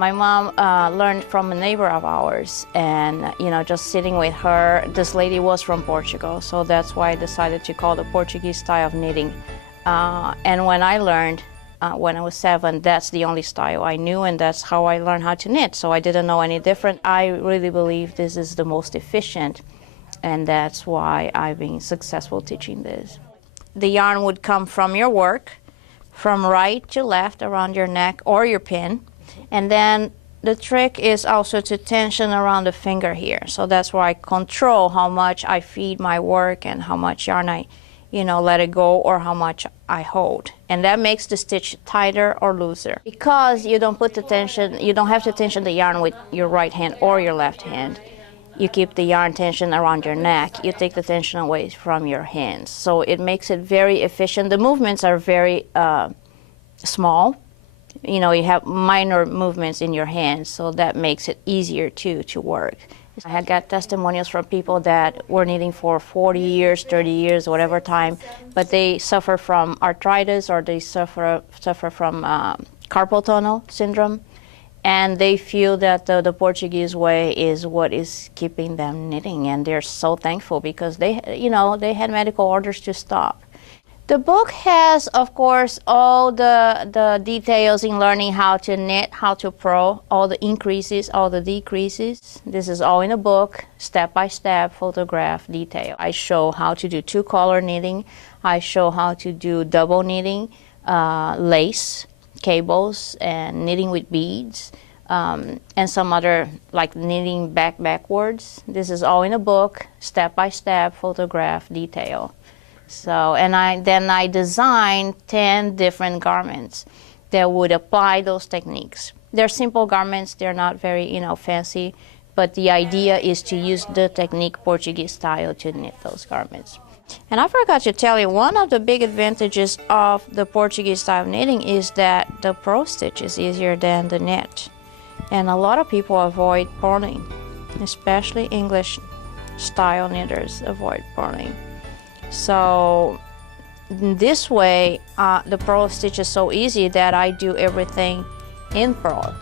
My mom learned from a neighbor of ours, and just sitting with her. This lady was from Portugal, so that's why I decided to call the Portuguese style of knitting. And when I learned, when I was 7, that's the only style I knew, and that's how I learned how to knit. So I didn't know any different. I really believe this is the most efficient, and that's why I've been successful teaching this. The yarn would come from your work, from right to left around your neck or your pin, and then the trick is also to tension around the finger here. So that's why I control how much I feed my work and how much yarn I let it go, or how much I hold. And that makes the stitch tighter or looser. Because you don't put the tension, you don't have to tension the yarn with your right hand or your left hand. You keep the yarn tension around your neck. You take the tension away from your hands. So it makes it very efficient. The movements are very small. You have minor movements in your hands, so that makes it easier to work. I had got testimonials from people that were knitting for 40 years, 30 years, whatever time, but they suffer from arthritis, or they suffer from carpal tunnel syndrome, and they feel that the Portuguese way is what is keeping them knitting, and they're so thankful because they had medical orders to stop. The book has, of course, all the details in learning how to knit, how to purl, all the increases, all the decreases. This is all in a book, step-by-step, photograph, detail. I show how to do 2-color knitting. I show how to do double knitting, lace, cables, and knitting with beads, and some other, like knitting backwards. This is all in a book, step-by-step, photograph, detail. So, and then I designed 10 different garments that would apply those techniques. They're simple garments, they're not very, fancy, but the idea is to use the technique Portuguese style to knit those garments. And I forgot to tell you, one of the big advantages of the Portuguese style of knitting is that the purl stitch is easier than the knit. And a lot of people avoid purling, especially English style knitters avoid purling. So this way, the purl stitch is so easy that I do everything in purl.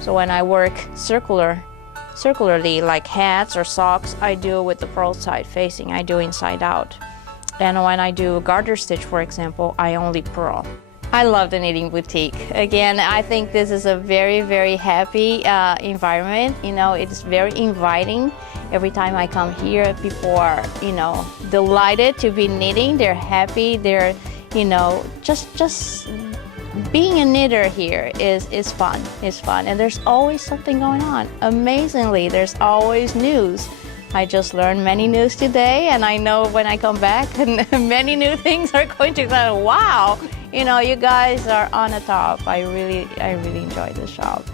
So when I work circularly, like hats or socks, I do with the purl side facing, I do inside out. And when I do a garter stitch, for example, I only purl. I love the knitting boutique. Again, I think this is a very, very happy environment. It's very inviting. Every time I come here, people are, delighted to be knitting. They're happy. They're, just being a knitter here is fun. It's fun. And there's always something going on. Amazingly, there's always news. I just learned many news today, and I know when I come back, many new things are going to go, wow, you guys are on the top. I really enjoy this shop.